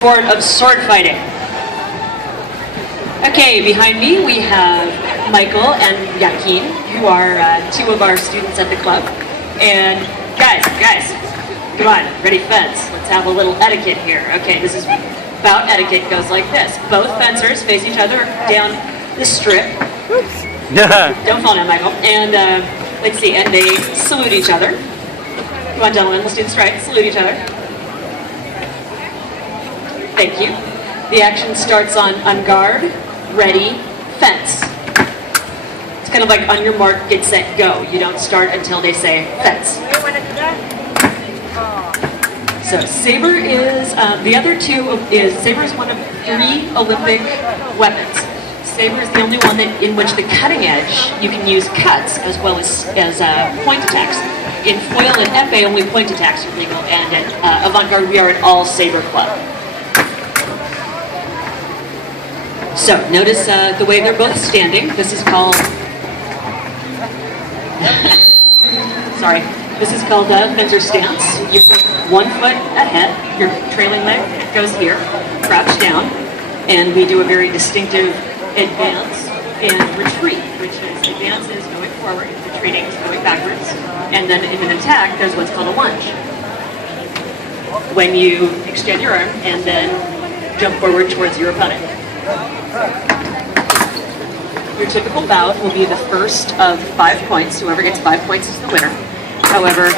sport of sword fighting. Okay, behind me we have Michael and Jachin, who are two of our students at the club. And guys, come on, ready fence. Let's have a little etiquette here. Okay, this is about etiquette. It goes like this. Both fencers face each other down the strip. Don't fall down, Michael. And let's see, and they salute each other. Come on, gentlemen, let's do this right. Salute each other. Thank you. The action starts on guard, ready, fence. It's kind of like on your mark, get set, go. You don't start until they say fence. So Saber is, the other two is, Saber is one of 3 Olympic weapons. Saber is the only one that, in which the cutting edge, you can use cuts as well as point attacks. In foil and epee, only point attacks are legal, and at Avant-Garde, we are an all Saber club. So, notice the way they're both standing. This is called... Sorry. This is called fencer stance. You put 1 foot ahead, your trailing leg goes here, crouch down, and we do a very distinctive advance and retreat, which is advance is going forward, retreating is going backwards, and then in an attack, there's what's called a lunge. When you extend your arm and then jump forward towards your opponent. Your typical bout will be the first of 5 points. Whoever gets 5 points is the winner. However,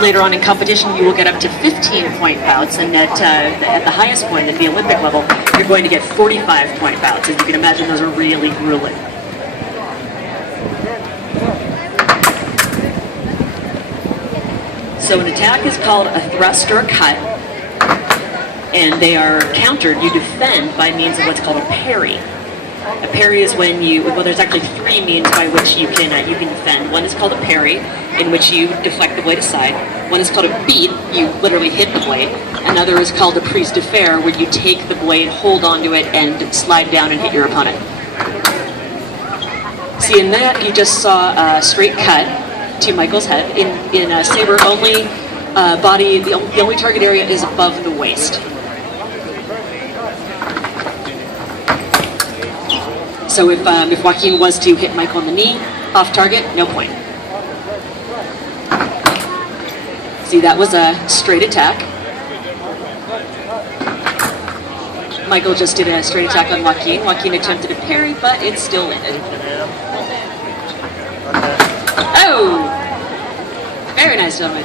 later on in competition, you will get up to 15-point bouts, and at the highest point, at the Olympic level, you're going to get 45-point bouts. As you can imagine, those are really grueling. So an attack is called a thrust or a cut, and they are countered. You defend by means of what's called a parry. A parry is when you, well, there's actually 3 means by which you can defend. One is called a parry, in which you deflect the blade aside. One is called a beat, you literally hit the blade. Another is called a prise de fer, where you take the blade, hold onto it, and slide down and hit your opponent. See, in that, you just saw a straight cut to Michael's head. In Saber, only body, the only target area is above the waist. So if Jachin was to hit Michael in the knee, off target, no point. See, that was a straight attack. Michael just did a straight attack on Jachin. Jachin attempted a parry, but it still landed. Oh! Very nice, gentlemen.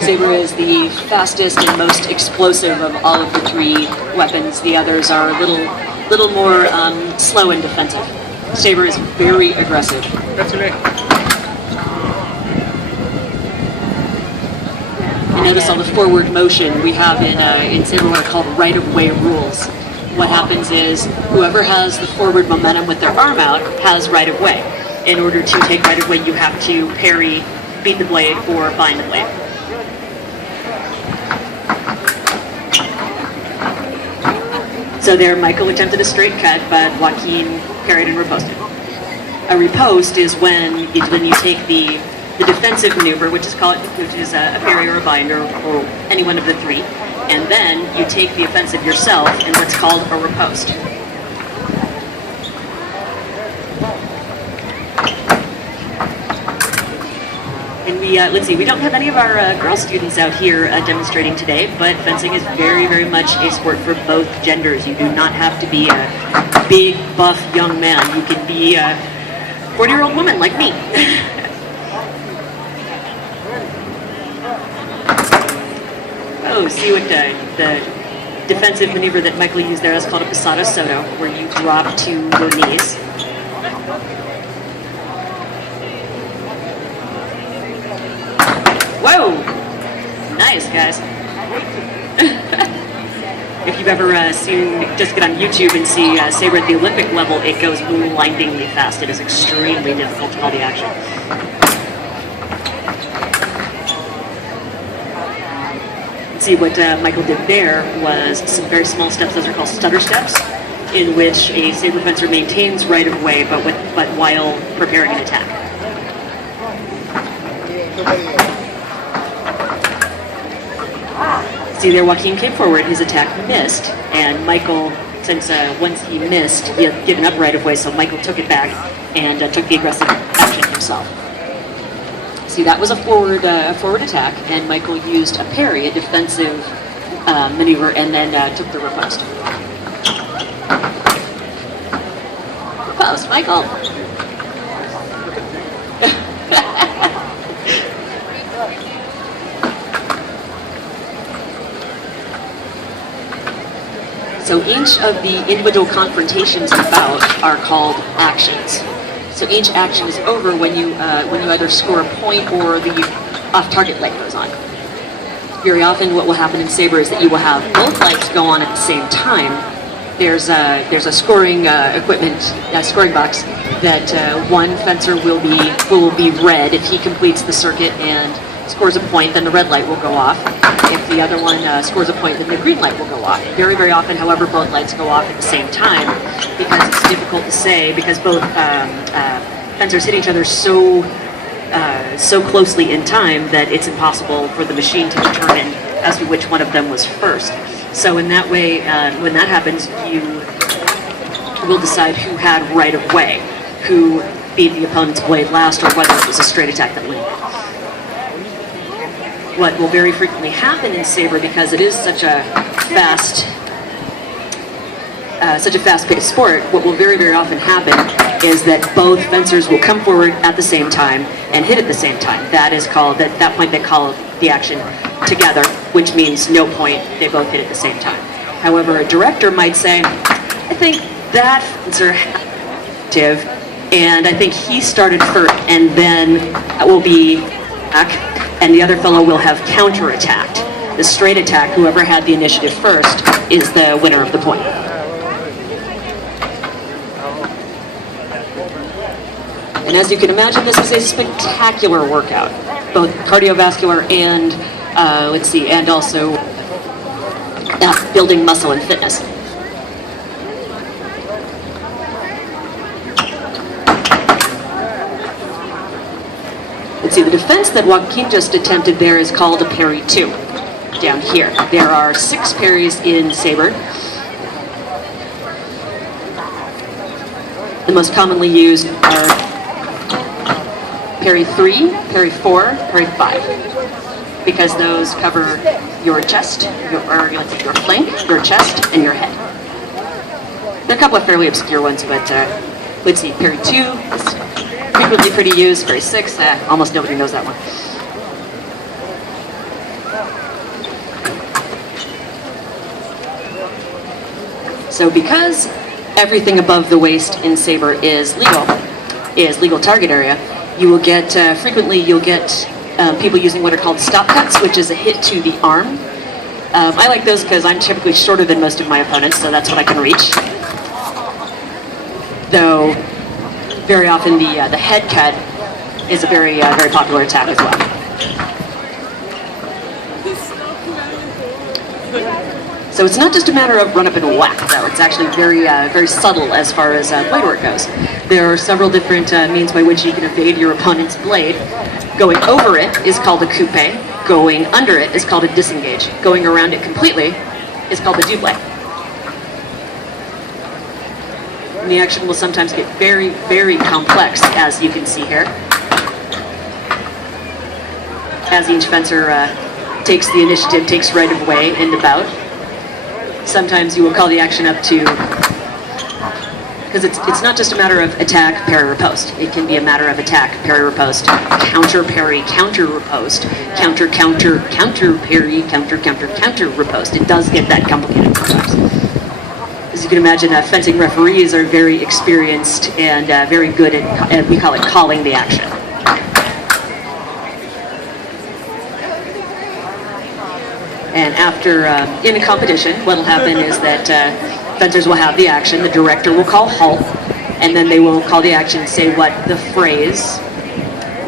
Saber is the fastest and most explosive of all of the 3 weapons. The others are a little more slow and defensive. Saber is very aggressive. And notice all the forward motion we have in Saber what are called right-of-way rules. What happens is whoever has the forward momentum with their arm out has right-of-way. In order to take right-of-way, you have to parry, beat the blade, or bind the blade. So there, Michael attempted a straight cut, but Jachin parried and riposted. A riposte is when you take the defensive maneuver, which is a parry or a bind or any one of the 3, and then you take the offensive yourself in what's called a riposte. And let's see, we don't have any of our girl students out here demonstrating today, but fencing is very, very much a sport for both genders. You do not have to be a big, buff young man. You can be a 40-year-old woman like me. Oh, see what the defensive maneuver that Michael used there is called a pasado soto, where you drop to your knees. Whoa! Nice, guys. If you've ever just get on YouTube and see Saber at the Olympic level, it goes blindingly fast. It is extremely difficult to call the action. See, what Michael did there was some very small steps. Those are called stutter steps, in which a Saber fencer maintains right-of-way, but while preparing an attack. See there, Joaquin came forward, his attack missed, and Michael, since once he missed, he had given up right of way, so Michael took it back and took the aggressive action himself. See, that was a forward attack, and Michael used a parry, a defensive maneuver, and then took the riposte. Riposte, Michael! So each of the individual confrontations in the bout are called actions. So each action is over when you either score a point or the off-target light goes on. Very often what will happen in Saber is that you will have both lights go on at the same time. There's a scoring equipment, scoring box that one fencer will be red if he completes the circuit and scores a point, then the red light will go off. If the other one scores a point, then the green light will go off. Very, very often, however, both lights go off at the same time because it's difficult to say because both fencers hit each other so closely in time that it's impossible for the machine to determine as to which one of them was first. So in that way, when that happens, you will decide who had right of way, who beat the opponent's blade last, or whether it was a straight attack that went. What will very frequently happen in Saber, because it is such a fast-paced sport, what will very, very often happen is that both fencers will come forward at the same time and hit at the same time. That is called, at that point they call the action together, which means no point, they both hit at the same time. However, a director might say, I think that fencer had active, and I think he started first, and then that will be back, and the other fellow will have counterattacked. The straight attack, whoever had the initiative first, is the winner of the point. And as you can imagine, this is a spectacular workout, both cardiovascular and, and also building muscle and fitness. Let's see, the defense that Joaquin just attempted there is called a parry 2, down here. There are 6 parries in Saber. The most commonly used are parry 3, parry 4, parry 5, because those cover your chest, your flank, your chest, and your head. There are a couple of fairly obscure ones, but let's see, parry 2 is frequently pretty used, parry 6, almost nobody knows that one. So because everything above the waist in Saber is legal target area, you will get, frequently you'll get people using what are called stop cuts, which is a hit to the arm. I like those because I'm typically shorter than most of my opponents, so that's what I can reach. Though, very often the head cut is a very popular attack as well. So it's not just a matter of run up and whack, though. It's actually very subtle as far as blade work goes. There are several different means by which you can evade your opponent's blade. Going over it is called a coupe. Going under it is called a disengage. Going around it completely is called a double. And the action will sometimes get very, very complex, as you can see here. As each fencer takes the initiative, takes right of way in the bout. Sometimes you will call the action up to, because it's not just a matter of attack, parry, riposte. It can be a matter of attack, parry, riposte, counter, parry, counter, riposte, counter, counter, counter, parry, counter, counter, counter, riposte. It does get that complicated sometimes. As you can imagine, fencing referees are very experienced and very good at, we call it calling the action. And after, in a competition, what will happen is that fencers will have the action, the director will call halt, and then they will call the action, say what the phrase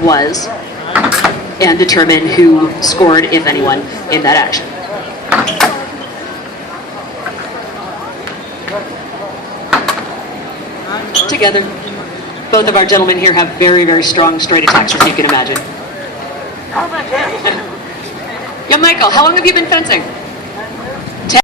was, and determine who scored, if anyone, in that action. Together, both of our gentlemen here have very, very strong straight attacks, as you can imagine. Yeah, Michael, how long have you been fencing?